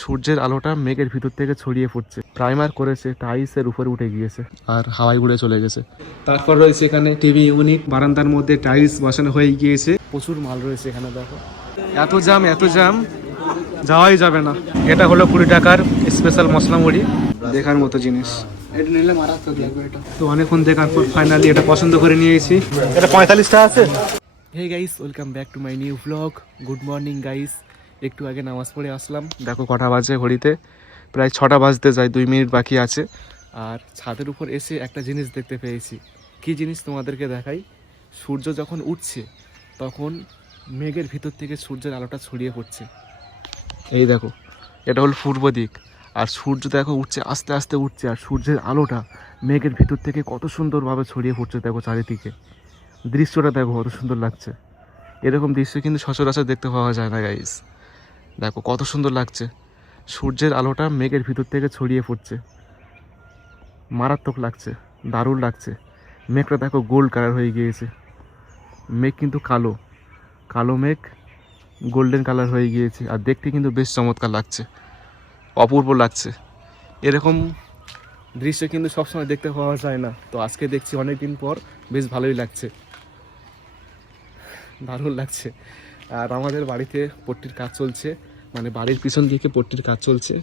সূর্যের আলোটা মেঘের ভিতর থেকে ছড়িয়ে পড়ছে। প্রাইমার করেছে, টাইলসের উপরে উঠে গিয়েছে আর হাওয়ায় উড়ে চলে গেছে। তারপর রয়েছে এখানে টিভি ইউনিট, বারান্দার মধ্যে টাইলস বসানো হয়ে গিয়েছে। প্রচুর মাল রয়েছে এখানে, দেখো এত জ্যাম যাওয়াই যাবে না। এটা হলো 20 টাকার স্পেশাল মশলা মুড়ি, দেখার মতো জিনিস। এটা নিলে মারাত্মক লাগবে। এটা তো অনেকক্ষণ দেখার পর ফাইনালি এটা পছন্দ করে নিয়েছি। এটা 45 টাকা আছে। Hey guys, welcome back to my new blog. Good morning guys. একটু আগে নামাজ পড়ে আসলাম। দেখো কটা বাজে ঘড়িতে, প্রায় 6টা বাজতে যায়, 2 মিনিট বাকি আছে। আর ছাদের উপর এসে একটা জিনিস দেখতে পেয়েছি। কি জিনিস তোমাদেরকে দেখাই। সূর্য যখন উঠছে তখন মেঘের ভিতর থেকে সূর্যের আলোটা ছড়িয়ে পড়ছে। এই দেখো, এটা হলো পূর্ব দিক, আর সূর্য দেখো উঠছে, আস্তে আস্তে উঠছে, আর সূর্যের আলোটা মেঘের ভিতর থেকে কত সুন্দরভাবে ছড়িয়ে পড়ছে। দেখো চারিদিকে দৃশ্যটা দেখো কত সুন্দর লাগছে। এরকম দৃশ্য কিন্তু সচরাচর দেখতে পাওয়া যায় না গাইস। দেখো কত সুন্দর লাগছে, সূর্যের আলোটা মেঘের ভিতর থেকে ছড়িয়ে পড়ছে, মারাত্মক লাগছে, দারুণ লাগছে। মেঘটা দেখো গোল্ড কালার হয়ে গিয়েছে। মেঘ কিন্তু কালো কালো মেঘ গোল্ডেন কালার হয়ে গিয়েছে, আর দেখতে কিন্তু বেশ চমৎকার লাগছে, অপূর্ব লাগছে। এরকম দৃশ্য কিন্তু সবসময় দেখতে পাওয়া যায় না। তো আজকে দেখছি অনেকদিন পর, বেশ ভালোই লাগছে, দারুণ লাগছে। আর আমাদের বাড়িতে পট্টির কাজ চলছে, মানে বাড়ির পিছন দিকে পট্টির কাজ চলছে,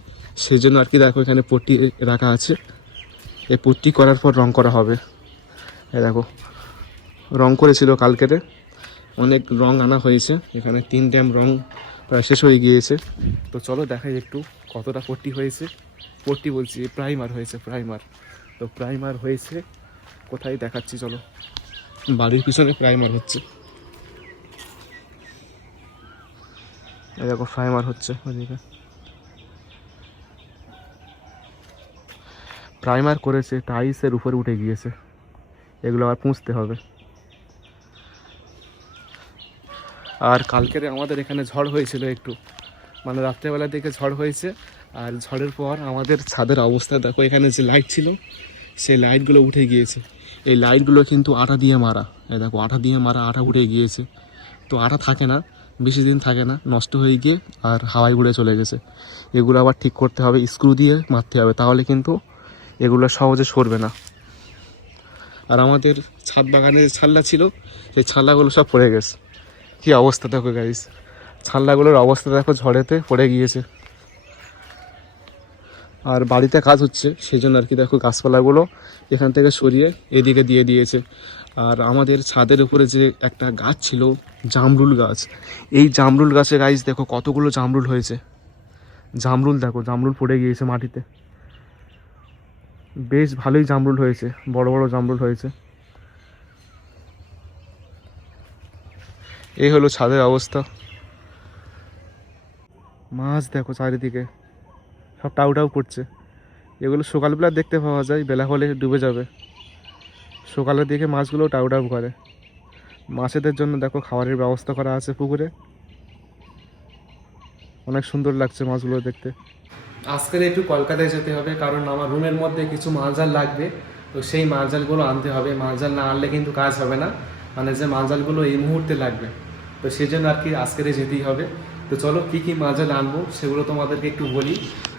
সেই জন্য আর কি দেখো এখানে পট্টি রাখা আছে। এই পট্টি করার পর রং করা হবে। এই দেখো রং করেছিল কালকেরে, অনেক রং আনা হয়েছে। এখানে 3 ড্যাম রং প্রায় শেষ হয়ে গিয়েছে। তো চলো দেখাই একটু কতটা পট্টি হয়েছে। পট্টি বলছি, প্রাইমার হয়েছে, প্রাইমার। তো প্রাইমার হয়েছে কোথায় দেখাচ্ছি, চলো। বাড়ির পিছনে প্রাইমার হচ্ছে, এই দেখো প্রাইমার হচ্ছে ওদিকে। প্রাইমার করেছে, টাইলসের উপরে উঠে গিয়েছে, এগুলো আবার পুঁছতে হবে। আর কালকের আমাদের এখানে ঝড় হয়েছিল একটু, মানে রাত্রেবেলার দিকে ঝড় হয়েছে। আর ঝড়ের পর আমাদের ছাদের অবস্থা দেখো, এখানে যে লাইট ছিল সেই লাইটগুলো উঠে গিয়েছে। এই লাইটগুলো কিন্তু আঠা দিয়ে মারা, এই দেখো আঠা দিয়ে মারা, আঠা উঠে গিয়েছে। তো আঠা থাকে না, বেশি দিন থাকে না, নষ্ট হয়ে গিয়ে আর হাওয়ায় উড়ে চলে গেছে। এগুলো আবার ঠিক করতে হবে, স্ক্রু দিয়ে মারতে হবে, তাহলে কিন্তু এগুলো সহজে সরবে না। আর আমাদের ছাদ বাগানে যে ছাল্লা ছিল, সেই ছাল্লাগুলো সব পড়ে গেছে। কী অবস্থা দেখো গাইস, ছাল্লাগুলোর অবস্থা দেখো ঝড়েতে পড়ে গিয়েছে। আর বাড়িতে কাজ হচ্ছে, সেই জন্য আর কি দেখো গাছপালাগুলো এখান থেকে সরিয়ে এদিকে দিয়ে দিয়েছে। আর আমাদের ছাদের উপরে যে একটা গাছ ছিল, জামরুল গাছ, এই জামরুল গাছে গাইস দেখো কতগুলো জামরুল হয়েছে। জামরুল দেখো, জামরুল পড়ে গিয়েছে মাটিতে, বেশ ভালোই জামরুল হয়েছে, বড় বড় জামরুল হয়েছে। এই হলো ছাদের অবস্থা। মাছ দেখো চারিদিকে সব টাউ টাউ করছে। এগুলো সকালবেলা দেখতে পাওয়া যায়, বেলা হলে ডুবে যাবে। সকালের দিকে মাছগুলো টাউ টাউ করে। মাছেদের জন্য দেখো খাবারের ব্যবস্থা করা আছে পুকুরে, অনেক সুন্দর লাগছে মাছগুলো দেখতে। আজকের একটু কলকাতায় যেতে হবে, কারণ আমার রুমের মধ্যে কিছু মালজাল লাগবে। তো সেই মালজালগুলো আনতে হবে, মালজাল না আনলে কিন্তু কাজ হবে না, মানে যে মালজালগুলো এই মুহূর্তে লাগবে। তো সেই জন্য আর কি আজকেরে যেতেই হবে। তো চলো কী কী মালজাল আনবো সেগুলো তোমাদেরকে একটু বলি।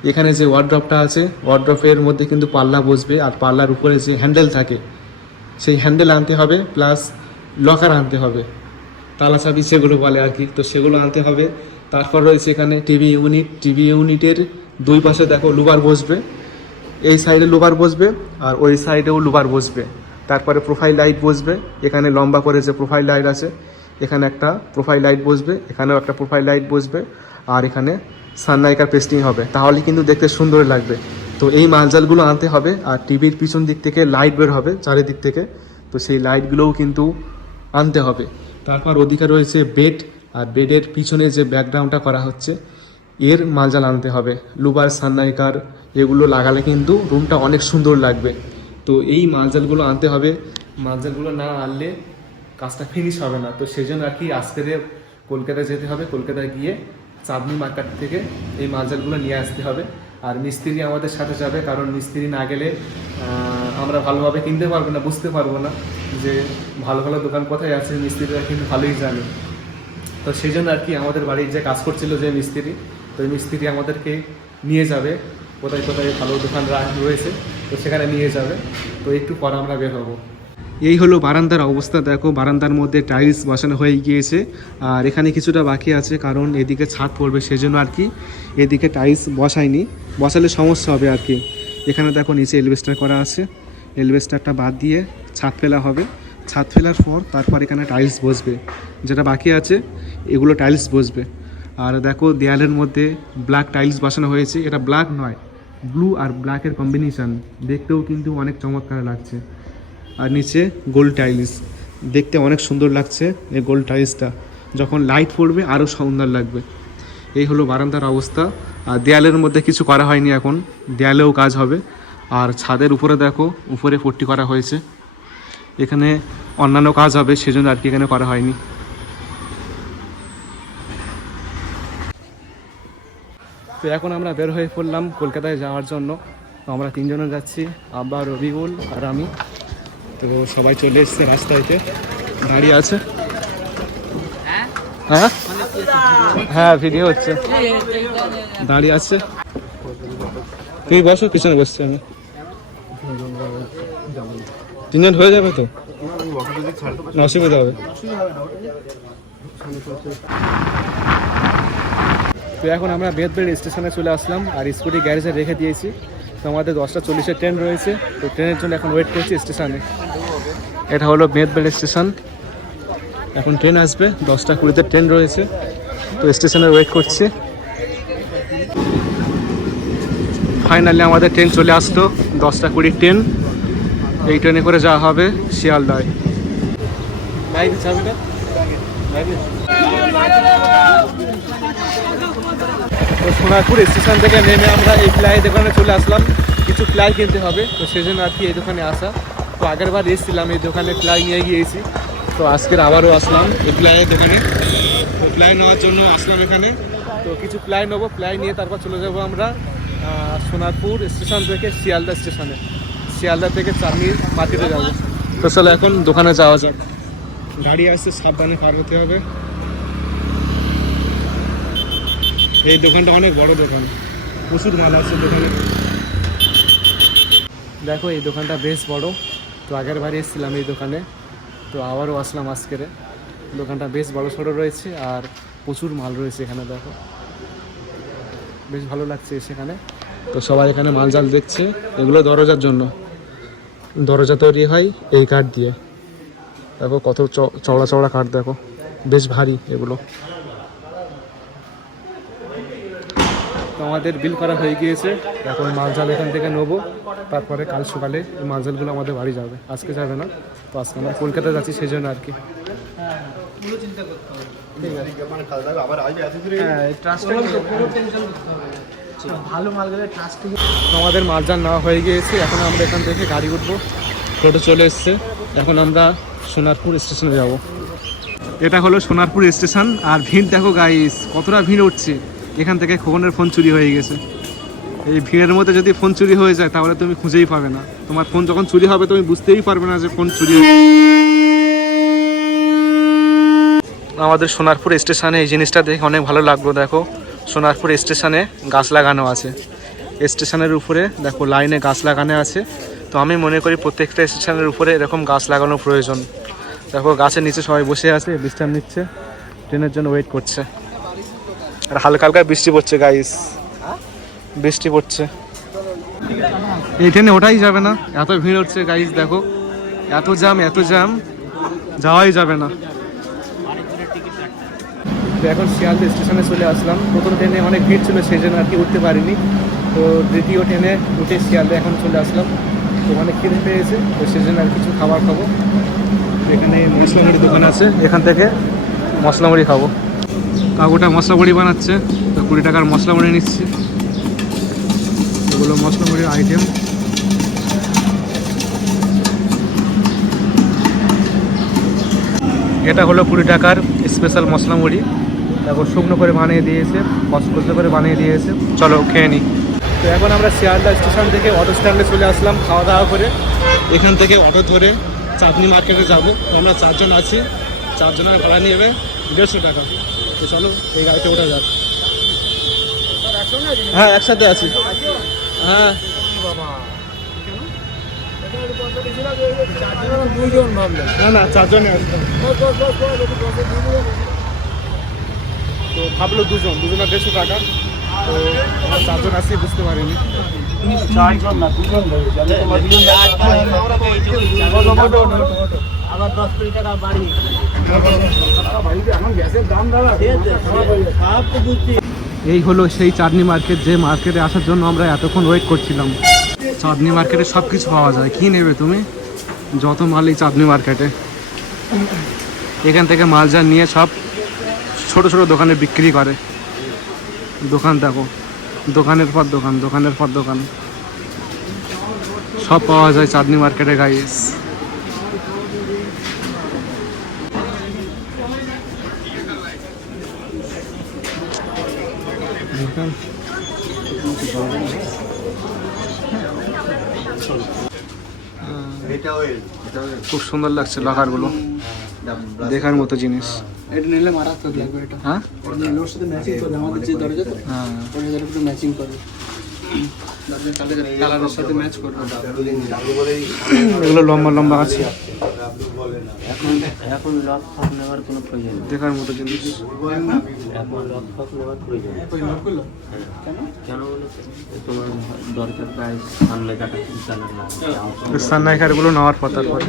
এখানে যে ওয়ার্ড্রপটা আছে, ওয়ার্ড্রপের মধ্যে কিন্তু পাল্লা বসবে, আর পাল্লার উপরে যে হ্যান্ডেল থাকে সেই হ্যান্ডেল আনতে হবে, প্লাস লকার আনতে হবে, তালা চাবি সেগুলো বলে আর কি, তো সেগুলো আনতে হবে। তারপর রয়েছে এখানে টিভি ইউনিট, টিভি ইউনিটের 2 পাশে দেখো লুবার বসবে, এই সাইডে লুবার বসবে আর ওই সাইডেও লুবার বসবে। তারপরে প্রোফাইল লাইট বসবে, এখানে লম্বা করে যে প্রোফাইল লাইট আছে, এখানে একটা প্রোফাইল লাইট বসবে, এখানেও একটা প্রোফাইল লাইট বসবে, আর এখানে সানলাইকার পেস্টিং হবে, তাহলে কিন্তু দেখতে সুন্দর লাগবে। তো এই মালজালগুলো আনতে হবে। আর টিভির পিছন দিক থেকে লাইট বের হবে চারিদিক থেকে, তো সেই লাইটগুলোও কিন্তু আনতে হবে। তারপর ওদিকে রয়েছে বেড, আর বেডের পিছনে যে ব্যাকগ্রাউন্ডটা করা হচ্ছে এর মালজাল আনতে হবে, লুবার সানলাইকার এগুলো লাগালে কিন্তু রুমটা অনেক সুন্দর লাগবে। তো এই মালজালগুলো আনতে হবে, মালজালগুলো না আনলে কাজটা ফিনিশ হবে না। তো সেই জন্য আর কি আজকে কলকাতায় যেতে হবে, কলকাতায় গিয়ে চাঁদনি মার্কেট থেকে এই মালজালগুলো নিয়ে আসতে হবে। আর মিস্ত্রি আমাদের সাথে যাবে, কারণ মিস্ত্রি না গেলে আমরা ভালোভাবে কিনতে পারবো না, বুঝতে পারবো না যে ভালো ভালো দোকান কোথায় আছে, মিস্ত্রিরা কিন্তু ভালোই জানে। তো সেই জন্য আর কি আমাদের বাড়ির যে কাজ করছিল যে মিস্ত্রি, তো এই মিস্ত্রি আমাদেরকে নিয়ে যাবে কোথায় কোথায় ভালো দোকান রয়েছে, তো সেখানে নিয়ে যাবে। তো একটু পরে আমরা বের হবো। এই হলো বারান্দার অবস্থা। দেখো বারান্দার মধ্যে টাইলস বসানো হয়ে গিয়েছে, আর এখানে কিছুটা বাকি আছে, কারণ এদিকে ছাদ পড়বে সেজন্য আর কি এদিকে টাইলস বসায়নি, বসালে সমস্যা হবে আর কি। এখানে দেখো নিচে এলবেস্টার করা আছে, এলবেস্টারটা বাদ দিয়ে ছাদ ফেলা হবে, ছাদ ফেলার পর তারপর এখানে টাইলস বসবে, যেটা বাকি আছে এগুলো টাইলস বসবে। আর দেখো দেয়ালের মধ্যে ব্ল্যাক টাইলস বসানো হয়েছে, এটা ব্ল্যাক নয়, ব্লু আর ব্ল্যাকের কম্বিনেশান, দেখতেও কিন্তু অনেক চমৎকার লাগছে। আর নিচে গোল্ড টাইলস, দেখতে অনেক সুন্দর লাগছে এই গোল্ড টাইলসটা, যখন লাইট পড়বে আরও সুন্দর লাগবে। এই হলো বারান্দার অবস্থা। আর দেয়ালের মধ্যে কিছু করা হয়নি, এখন দেয়ালেও কাজ হবে। আর ছাদের উপরে দেখো উপরে পট্টি করা হয়েছে, এখানে অন্যান্য কাজ হবে সেজন্য আর কি এখানে করা হয়নি। তো এখন আমরা বের হয়ে পড়লাম কলকাতায় যাওয়ার জন্য। তো আমরা তিনজনে যাচ্ছি, আব্বা, রবিউল আর আমি। তো সবাই চলে এসছে রাস্তাতে, দাঁড়িয়ে আছে। হ্যাঁ হ্যাঁ ভিডিও হচ্ছে, দাঁড়িয়ে আছে। তুমি বসো, পিছনে বসছি আমি। তিনজন হয়ে যাবে তো, অসুবিধা হবে। তো এখন আমরা বেদবেড় স্টেশনে চলে আসলাম, আর স্কুটি গ্যারেজে রেখে দিয়েছি। তো আমাদের 10:40 ট্রেন রয়েছে, তো ট্রেনের জন্য এখন ওয়েট করছি স্টেশনে। এটা হলো বেদবেড় স্টেশন, এখন ট্রেন আসবে, 10:20 ট্রেন রয়েছে, তো স্টেশনে ওয়েট করছি। ফাইনালি আমাদের ট্রেন চলে আসলো, 10:20 ট্রেন। এই ট্রেনে করে যাওয়া হবে শিয়ালদায়। তো সোনারপুর স্টেশন থেকে নেমে আমরা এই প্লাই দোকানে চলে আসলাম, কিছু প্লাই কিনতে হবে, তো সেই জন্য আর কি এই দোকানে আসা। তো আগের বার এসেছিলাম এই দোকানে, প্লাই নিয়ে গিয়েছি, তো আজকের আবারও আসলাম এই প্লাইয়ের দোকানে। তো প্লাই নেওয়ার জন্য আসলাম এখানে, তো কিছু প্লাই নেবো, প্লাই নিয়ে তারপর চলে যাব আমরা সোনারপুর স্টেশন থেকে শিয়ালদা স্টেশনে, শিয়ালদা থেকে চাঁদনি মার্কেটে যাবো। তো চলো এখন দোকানে যাওয়া যাক। গাড়ি আসছে, সাবধানে পার হতে হবে। এই দোকানটা অনেক বড় দোকান, প্রচুর মাল আছে দোকানে। দেখো এই দোকানটা বেশ বড়, তো আগের বারে এসেছিলাম এই দোকানে, তো আবারও আসলাম আজকের। দোকানটা বেশ বড় সড়ো রয়েছে আর প্রচুর মাল রয়েছে এখানে, দেখো বেশ ভালো লাগছে সেখানে। তো সবাই এখানে মাল জাল দেখছে, এগুলো দরজার জন্য, দরজা তৈরি হয় এই কাঠ দিয়ে। দেখো কত চওড়া চওড়া কাঠ, দেখো বেশ ভারী এগুলো। তো আমাদের বিল করা হয়ে গিয়েছে, এখন মাল জাল এখান থেকে নেবো, তারপরে কাল সকালে এই মাল জালগুলো আমাদের বাড়ি যাবে, আজকে যাবে না। তো আজকে আমরা কলকাতা যাচ্ছি সেই জন্য আর কি। ভালো মাল গেলে আমাদের মাল জাল নেওয়া হয়ে গিয়েছে, এখন আমরা এখান থেকে গাড়ি উঠবো, টোটো চলে এসছে। এখন আমরা সোনারপুর স্টেশনে যাব। এটা হলো সোনারপুর স্টেশন, আর ভিড় দেখো গাইস, কতটা ভিড় উঠছে। এখান থেকে খোকনের ফোন চুরি হয়ে গেছে। এই ভিড়ের মধ্যে যদি ফোন চুরি হয়ে যায় তাহলে তুমি খুঁজেই পাবে না, তোমার ফোন যখন চুরি হবে তুমি বুঝতেই পারবে না যে ফোন চুরি হয়ে। আমাদের সোনারপুর স্টেশনে এই জিনিসটা দেখে অনেক ভালো লাগলো। দেখো সোনারপুর স্টেশনে গাছ লাগানো আছে, স্টেশনের উপরে দেখো লাইনে গাছ লাগানো আছে। তো আমি মনে করি প্রত্যেকটা স্টেশনের উপরে এরকম গাছ লাগানো প্রয়োজন। দেখো গাছের নিচে সবাই বসে আছে, বিশ্রাম নিচ্ছে, ট্রেনের জন্য ওয়েট করছে। আর হালকা হালকা বৃষ্টি পড়ছে গাইস, বৃষ্টি পড়ছে। এই ট্রেনে ওঠাই যাবে না, এত ভিড় হচ্ছে গাইস। দেখো এত জ্যাম, যাওয়াই যাবে না। তো এখন শিয়ালদা স্টেশনে চলে আসলাম। প্রথম ট্রেনে অনেক ভিড় ছিল সেই জন্য আর কি উঠতে পারিনি, তো দ্বিতীয় ট্রেনে উঠে শিয়ালদা এখন চলে আসলাম। তো অনেক খিদে পেয়েছে, তো সেই জন্য আর কিছু খাবার খাবো। এখানে মশলা মুড়ি দোকান আছে, এখান থেকে মশলা মুড়ি খাবো। কাকুটা মশলা মুড়ি বানাচ্ছে, তো 20 টাকার মশলা মুড়ি নিচ্ছি। এগুলো মশলা মুড়ির আইটেম। এটা হলো 20 টাকার স্পেশাল মশলা মুড়ি, তারপর শুকনো করে বানিয়ে দিয়েছে, কষকষে করে বানিয়ে দিয়েছে। চলো খেয়ে নিই। তো এখন আমরা শিয়ালদা স্টেশন থেকে অটো স্ট্যান্ডে চলে আসলাম খাওয়া দাওয়া করে। এখান থেকে অটো ধরে চাঁদনি মার্কেটে যাবো। তো আমরা 4 জন আছি, 4 জনের ভাড়া নেবে 150 টাকা। তো চলো এই গাড়িতে ওঠা যাক। হ্যাঁ একসাথে আছি। হ্যাঁ না না 4 জনে আসতাম, তো ভাবলো দুজনের 150 টাকা, তো আমরা 4 জন আসি, বুঝতে পারিনি। আবার 10 কোটি টাকা বাড়ি। এই হলো সেই চাঁদনি মার্কেট, যে মার্কেটে আসার জন্য আমরা এতক্ষণ ওয়েট করছিলাম। চাঁদনি মার্কেটে সব কিছু পাওয়া যায়, কি নেবে তুমি? যত মাল এই চাঁদনি মার্কেটে। এখান থেকে মাল যা নিয়ে সব ছোট ছোট দোকানে বিক্রি করে। দোকান দেখো, দোকানের পর দোকান, দোকানের পর দোকান, সব পাওয়া যায় চাঁদনি মার্কেটে গাইস। খুব সুন্দর লাগছে লকারগুলো, দেখার মতো জিনিস। এটা নিলে মারাত্মক লাগবে। এটা হ্যাঁ এর সাথে ম্যাচিং করবে, আমাদের যে দরজা তো হ্যাঁ, ওটার সাথে ম্যাচিং করবে, কালারের সাথে ম্যাচ করবে। এগুলো লম্বা লম্বা আছে, এখন লক ফক নেওয়ার কোনো প্রয়োজন নেই, দেখার মতো জিনিস। এখন লক ফক নেওয়ার প্রয়োজন নেই। কেন কেন বলো তোমার দরকার প্রায় সামনে কাটা কালার না সাননাইকারগুলো নেওয়ার পর তারপর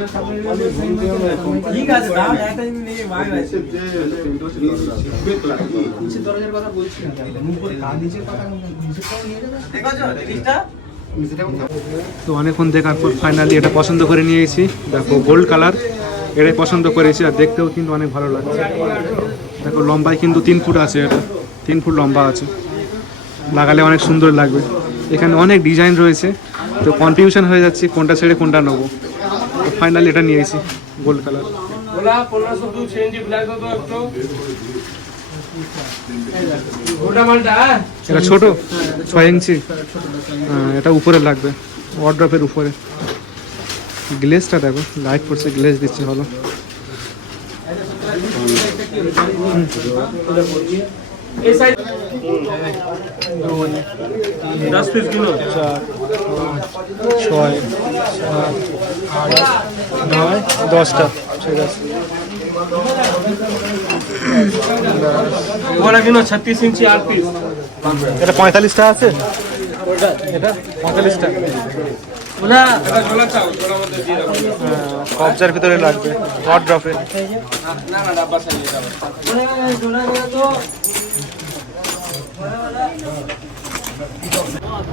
ঠিক আছে। দাম একটা জিনিস নিয়ে ভাই নিচে দরজার কথা বলছি না, উপরে কার নিচের কথা নিচেরটাও নিয়ে যাবে। দেখছো জিনিসটা? তো অনেকক্ষণ দেখার পর ফাইনালি এটা পছন্দ করে নিয়েছি। দেখো গোল্ড কালার, এটাই পছন্দ করেছি, আর দেখতেও কিন্তু অনেক ভালো লাগছে। দেখো লম্বায় কিন্তু 3 ফুট আছে, এটা 3 ফুট লম্বা আছে, লাগালে অনেক সুন্দর লাগবে। এখানে অনেক ডিজাইন রয়েছে, তো কনফিউশন হয়ে যাচ্ছে কোনটা ছেড়ে কোনটা নেবো। তো ফাইনালি এটা নিয়েছি গোল্ড কালার। এটা ছোট 6 ইঞ্চি, এটা উপরে লাগবে, ওয়ার্ড্রপের উপরে। গ্লেজটা দেখো, লাইট পড়ছে, গ্লেজ দিচ্ছে ভালো। दस पीस किलो 4 6 7 8 9 10টা, ঠিক আছে। ওটা কিলো 36 इंची 8 पीस। এটা 45টা আছে, এটা 45টা। ওটা এটা ঝোলা চাও, ঝোলার মধ্যে দিয়ে দাও। কবজার ভিতরে লাগবে, ওয়ার্ড্রপে। না না ডাব্বা সাজিয়ে দাও। ওটা ঝোলা তো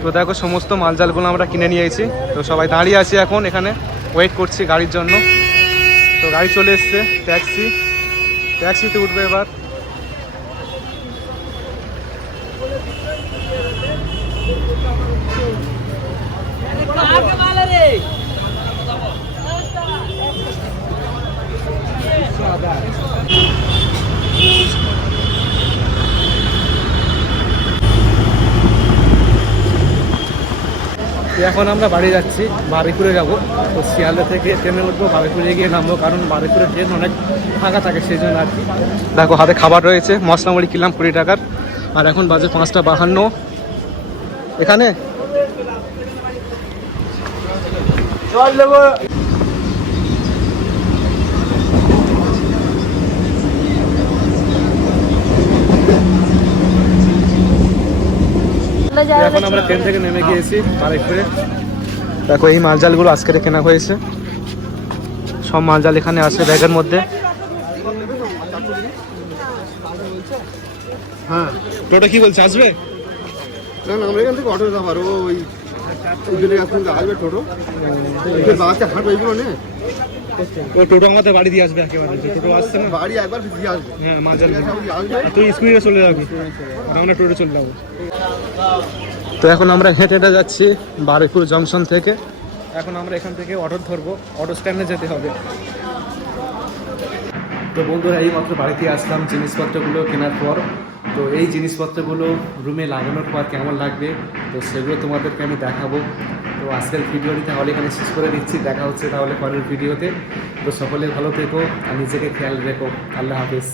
তো দেখো সমস্ত মালজালগুলো আমরা কিনে নিয়েছি। তো সবাই দাঁড়িয়ে আছি এখন এখানে, ওয়েট করছি গাড়ির জন্য। তো গাড়ি চলে এসছে, ট্যাক্সিতে উঠবে এবার। এখন আমরা বাড়ি যাচ্ছি, বারুইপুরে যাবো। তো শিয়ালদা থেকে ট্রেনে উঠবো, বারুইপুরে গিয়ে নামবো, কারণ বারুইপুরে ট্রেন অনেক ফাঁকা থাকে, সেই জন্য আর কি। দেখো হাতে খাবার রয়েছে, মশলা মুড়ি কিনলাম 20 টাকার, আর এখন বাজে 5টা 52। এখানে চল দেবো। এখন আমরা ট্রেন থেকে নেমে গিয়েছি বারুইপুরে। দেখো এই মালজালগুলো আজকে কেনা হয়েছে, সব মালজাল এখানে আছে ব্যাগের মধ্যে। হ্যাঁ টোটো কি বলছে, আসবে? না না, আমরা এখান থেকে অটো যেতে পারবো, ওই এখন আসবে টোটো, বাসটা হাঁটবে এইগুলো নে। ও টোটো আমাদের বাড়ি দিয়ে আসবে একেবারে, টোটো আসছে না বাড়ি একবার দিয়ে আসবে। হ্যাঁ মালজাল আসবে তুই স্পিডে চলে যাবি, আমরা টোটো চলে যাবো। তো এখন আমরা হেঁটে হেঁটে যাচ্ছি বারুইপুর জংশন থেকে। এখন আমরা এখান থেকে অটো ধরবো, অটো স্ট্যান্ডে যেতে হবে। তো বন্ধুরা এই মাত্র বাড়িতে আসলাম জিনিসপত্রগুলো কেনার পর। তো এই জিনিসপত্রগুলো রুমে লাগানোর পর কেমন লাগবে, তো সেগুলো তোমাদেরকে আমি দেখাবো। তো আজকের ভিডিওটি তাহলে এখানে শেষ করে দিচ্ছি, দেখা হচ্ছে তাহলে পরের ভিডিওতে। তো সকলে ভালো থেকো আর নিজেকে খেয়াল রেখো। আল্লাহ হাফেজ।